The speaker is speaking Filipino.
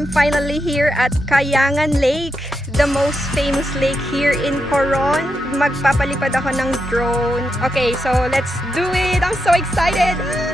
I'm finally here at Kayangan Lake, the most famous lake here in Coron. Magpapalipad ako ng drone. Okay, so let's do it! I'm so excited!